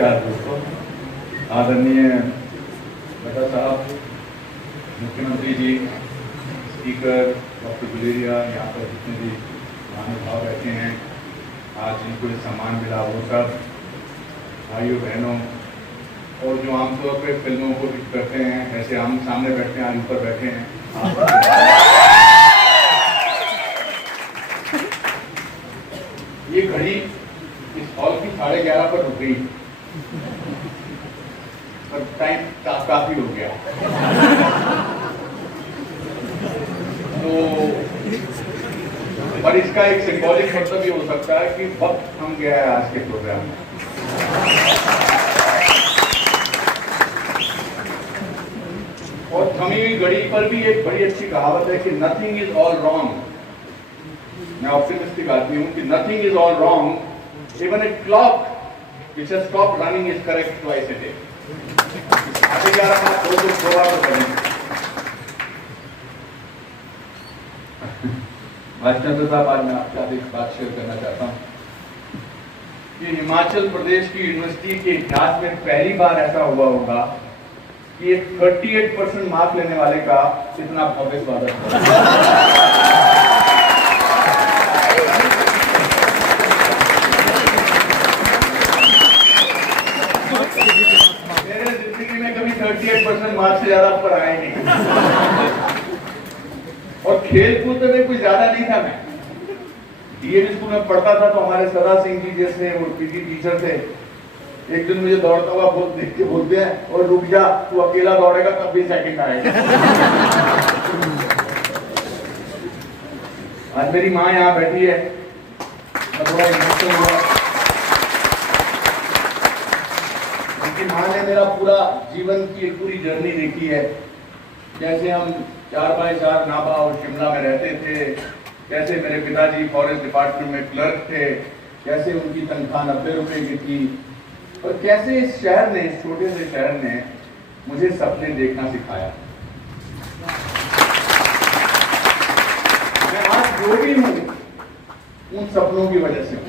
नमस्कार दोस्तों, आदरणीय बता साहब, मुख्यमंत्री जी, स्पीकर डॉक्टर गुलेरिया, यहाँ पर जितने भी महानुभाव बैठे हैं, आज जिनको ये सम्मान मिला वो सब भाइयों बहनों, और जो आमतौर पर फिल्मों को हिट करते हैं ऐसे हम सामने बैठे हैं, आज ऊपर बैठे हैं। ये घड़ी इस हॉल की 11:30 पर रुक गई, पर टाइम काफी हो गया। तो पर इसका एक सिंबॉलिक मतलब ये हो सकता है कि वक्त थम गया है आज के प्रोग्राम में। और थमी हुई घड़ी पर भी एक बड़ी अच्छी कहावत है कि नथिंग इज ऑल रॉन्ग। मैं ऑप्टिमिस्टिक आदमी हूं कि nothing is all wrong, even a clock which has stopped running is correct twice a day. आगे जा रहा है तो थोड़ा तो करेंगे। भाजपा साहब, आज मैं आपके साथ एक बात शेयर करना चाहता हूँ कि हिमाचल प्रदेश की यूनिवर्सिटी के इतिहास में पहली बार ऐसा हुआ होगा कि एक 38% मार्क लेने वाले का इतना भव्य स्वागत हुआ। मेरे जिंदगी में कभी 38% मार्क्स से ज्यादा ऊपर आए नहीं। और खेल कूद में कुछ ज्यादा नहीं था। मैं डीएवी स्कूल में पढ़ता था तो हमारे सदा सिंह जी जैसे वो पीटी टीचर थे, एक दिन मुझे दौड़ता हुआ देख के बोलते हैं, और रुक जा, तू अकेला दौड़ेगा तब भी सेकंड आएगा। आज मेरी माँ यहाँ बैठी है, मैं थोड़ा इमोशनल हुआ। उनकी माँ ने मेरा पूरा जीवन की एक पूरी जर्नी देखी है, कैसे हम 4x4 नाभा और शिमला में रहते थे, कैसे मेरे पिताजी फॉरेस्ट डिपार्टमेंट में क्लर्क थे, कैसे उनकी तनख्वाह 90 रुपए की थी, और कैसे इस शहर ने, इस छोटे से शहर ने मुझे सपने देखना सिखाया। मैं आज जो भी हूं उन सपनों की वजह से हूं।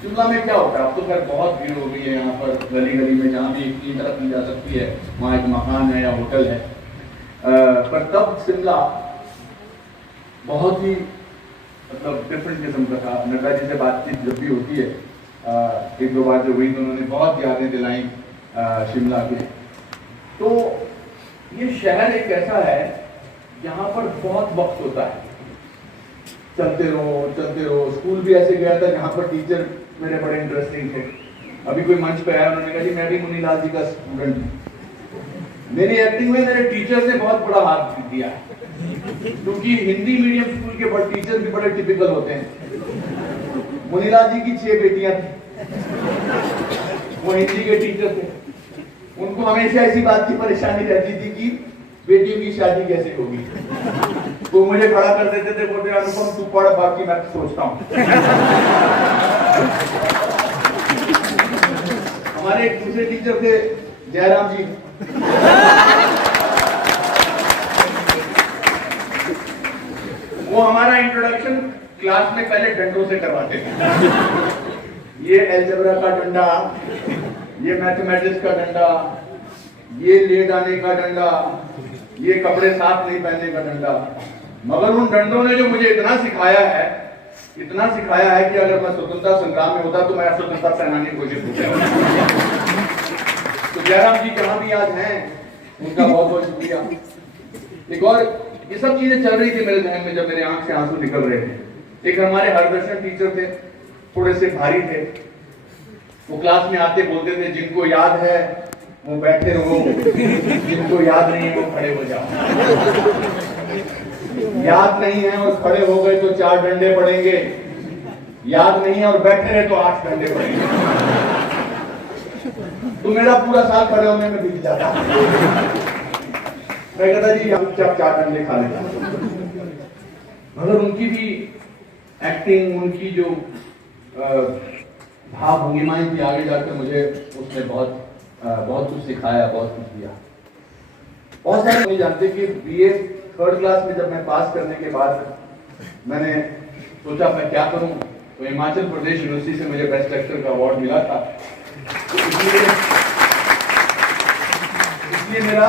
शिमला में क्या होता है, अब तो खैर बहुत भीड़ हो गई है यहाँ पर, गली गली में जहाँ भी एक तीन तरफ की जा सकती है वहाँ एक मकान है या होटल है, पर तब शिमला बहुत ही मतलब डिफरेंट किस्म का था। नड्डा जी से बातचीत जब भी होती है, एक दो बार जो हुई तो उन्होंने बहुत यादें दिलाई शिमला के। तो ये शहर एक ऐसा है यहाँ पर बहुत वक्त होता है, चलते रहो। स्कूल भी ऐसे गया था जहाँ पर टीचर मेरे बड़े इंटरेस्टिंग थे। अभी कोई मंच पे आया, उन्होंने कहा जी मैं भी मुनीलाल जी का स्टूडेंट हूँ। मेरी एक्टिंग में मेरे टीचर ने बहुत बड़ा हाथ दिया, क्योंकि हिंदी मीडियम स्कूल के टीचर भी बड़े टिपिकल होते हैं। मुनीलाल जी की 6 बेटियां थी, वो हिंदी के टीचर थे। उनको हमेशा ऐसी बात की परेशानी रहती थी कि बेटियों की शादी कैसे होगी। वो मुझे खड़ा कर देते थे, बोलते अनुपम तू पढ़, बाकी मैं सोचता हूँ। हमारे एक दूसरे टीचर थे जयराम जी, वो हमारा इंट्रोडक्शन क्लास में पहले डंडों से करवाते थे। ये अलजेब्रा का डंडा, ये मैथमेटिक्स का डंडा, ये लेट आने का डंडा, ये कपड़े साफ नहीं पहनने का डंडा। मगर उन डंडों ने जो मुझे इतना सिखाया है कि अगर मैं स्वतंत्रता संग्राम में होता तो मैं स्वतंत्रता सेनानी घोषित हो गया। तो जयराम जी जहां भी आज हैं उनका बहुत बहुत शुक्रिया। एक और ये सब चीजें चल रही थी मेरे जहन में जब मेरे आंख से आंसू निकल रहे थे। एक हमारे हरदर्शन टीचर थे, थोड़े से भारी थे। वो क्लास में आते बोलते थे, जिनको याद है वो बैठे रहो, जिनको याद नहीं है वो खड़े हो जाओ। याद नहीं है और खड़े हो गए तो 4 डंडे पड़ेंगे, याद नहीं है और बैठे रहे तो 8 डंडे पड़ेंगे। तो मेरा पूरा साल खड़े होने में बीत जाता। मैं कहता जी हम 4 डंडे खा लेता। मगर उनकी भी एक्टिंग, उनकी जो भाव भंगिमाएं थी, आगे जाकर मुझे उसने बहुत कुछ सिखाया, बहुत कुछ दिया। बहुत सारे नहीं जानते कि बीए 3rd क्लास में जब मैं पास करने के बाद मैंने सोचा मैं क्या करूं, तो हिमाचल प्रदेश यूनिवर्सिटी से मुझे बेस्ट एक्टर का अवार्ड मिला था। तो इसलिए मेरा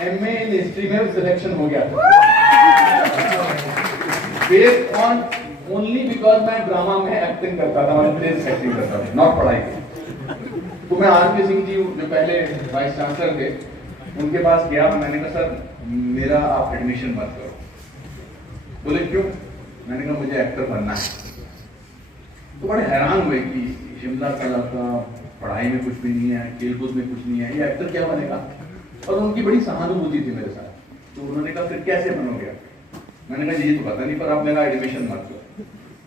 एमए इन हिस्ट्री में सिलेक्शन हो गया बेस्ड ऑन ओनली बिकॉज मैं ड्रामा में एक्टिंग करता था, मैं प्लेस एक्टिंग करता था, नॉट पढ़ाई। तो मैं आरके सिंह जी जो पहले वाइस चांसलर थे उनके पास गया, मैंने कहा सर मेरा आप एडमिशन मत करो। बोले क्यों? मैंने कहा मुझे एक्टर बनना है। तो बड़े हैरान हुए कि शिमला का लड़का, पढ़ाई में कुछ भी नहीं है, खेलकूद में कुछ नहीं है, ये एक्टर क्या बनेगा? और उनकी बड़ी सहानुभूति थी मेरे साथ। तो उन्होंने कहा फिर कैसे बनोगे? मैंने कहा ये तो पता नहीं, पर आप मेरा एडमिशन मत करो।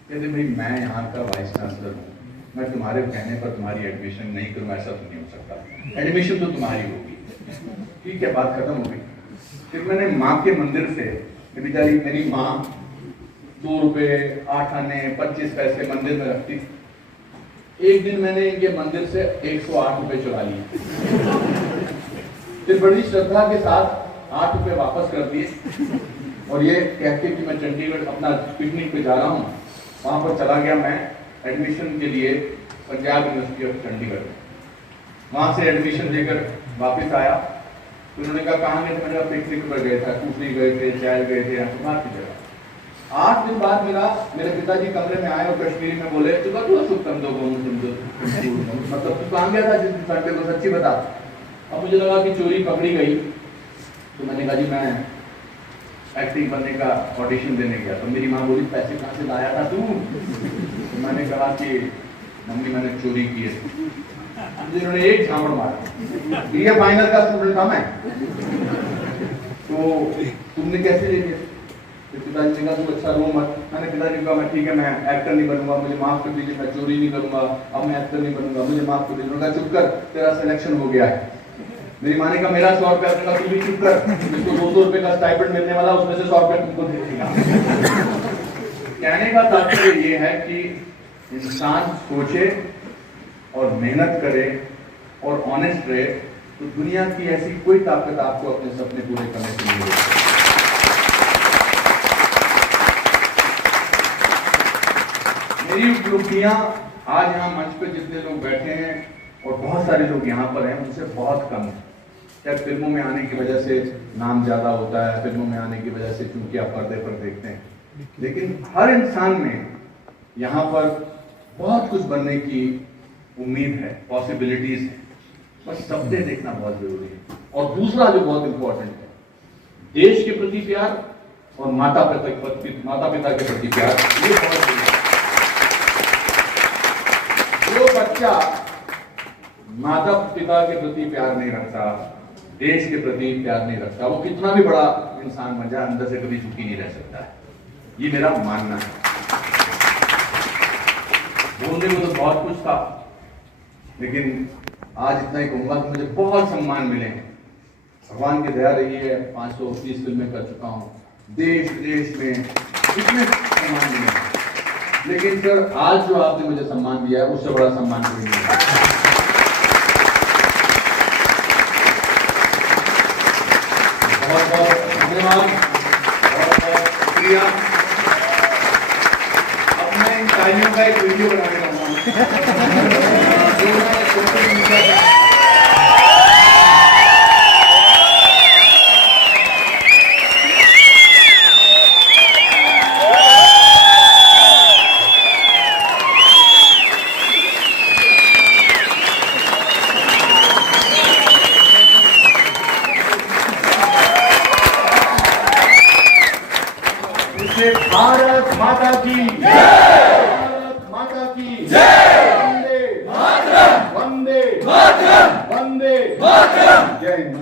कहते भाई मैं यहाँ का वाइस चांसलर हूँ, मैं तुम्हारे कहने पर तुम्हारी एडमिशन नहीं करूँ, ऐसा तो नहीं हो सकता, एडमिशन तो तुम्हारी होगी। ठीक है, बात खत्म हो गई। फिर मैंने माँ के मंदिर से, बेचारी मेरी माँ 2 रुपए 8 आने 25 पैसे मंदिर में रखती। एक दिन मैंने इनके मंदिर से 108 रुपए चुरा लिए। फिर बड़ी श्रद्धा के साथ 8 रुपए वापस कर दिए और ये कहते कि मैं चंडीगढ़ अपना पिकनिक पे जा रहा हूँ। वहां पर चला गया मैं एडमिशन के लिए पंजाब यूनिवर्सिटी ऑफ चंडीगढ़। वहां से एडमिशन लेकर वापस आया तो उन्होंने कहा कहाँ गए थे? मैंने कहा पिकनिक पर गए था, कुफरी गए थे, चैल गए थे, बाहर की जगह। 8 दिन बाद मेरे पिताजी कमरे में आए और कश्मीरी में बोले मतलब तू कहाँ गया था जिस दिन संडे को, सच्ची बता। अब मुझे लगा कि चोरी पकड़ी गई। तो मैंने कहा जी मैं एक्टिंग बनने का ऑडिशन देने गया। तो मेरी माँ बोली पैसे कहाँ से लाया था तू? तो मैंने कहा कि मम्मी मैंने चोरी की है। उन्होंने एक झापड़ मारा, ये फाइनल का स्टूडेंट था मैं, तो तुमने कैसे ले लिया? पिताजी ने कहा तू अच्छा रो मत। मैंने पिताजी कहा मैं ठीक है, मैं एक्टर नहीं बनूंगा, मुझे माफ कर दीजिए, मैं चोरी नहीं करूंगा, अब मैं एक्टर नहीं बनूंगा, मुझे माफ कर दीजिए। उन्होंने कहा चुप कर, तेरा सिलेक्शन हो गया है। मेरी माँ ने कहा मेरा 100 रुपया, का तू भी चुप कर, जिसको 200 रुपए का स्टाइपेंड मिलने वाला उसमें से 100 रुपया तुमको दे देगा। कहने का तात्पर्य ये है कि इंसान सोचे और मेहनत करे और ऑनेस्ट रहे तो दुनिया की ऐसी कोई ताकत आपको अपने सपने पूरे करने से नहीं रोक सकती। मेरी उपलब्धियां आज यहाँ मंच पे जितने लोग बैठे हैं और बहुत सारे लोग यहाँ पर हैं उनसे बहुत कम है। शायद फिल्मों में आने की वजह से नाम ज्यादा होता है, फिल्मों में आने की वजह से चूंकि आप पर्दे पर देखते हैं, लेकिन हर इंसान में यहाँ पर बहुत कुछ बनने की उम्मीद है, पॉसिबिलिटीज है, बस सपने देखना बहुत जरूरी है। और दूसरा जो बहुत इंपॉर्टेंट है, देश के प्रति प्यार और माता पिता के प्रति प्यार, ये बहुत जरूरी है। जो बच्चा माता पिता के प्रति प्यार नहीं रखता, देश के प्रति प्यार नहीं रखता, वो कितना भी बड़ा इंसान बन जाए अंदर से कभी सुखी नहीं रह सकता है। ये मेरा मानना है। बोलने को तो बहुत कुछ था, लेकिन आज इतना ही कहूंगा कि मुझे बहुत सम्मान मिले हैं। भगवान की दया रही है, 530 फिल्में कर चुका हूं, देश विदेश में कितने सम्मान मिले हैं, लेकिन सर आज जो आपने मुझे सम्मान दिया है उससे बड़ा सम्मान कोई नहीं है। बहुत बहुत धन्यवाद, बहुत बहुत शुक्रिया। अब मैं इन तालियों का एक वीडियो बनाने वाला हूँ। भारत माता की जय, भारत माता की जय, वंदे मातरम, वंदे मातरम, वंदे मातरम। जय हिंद।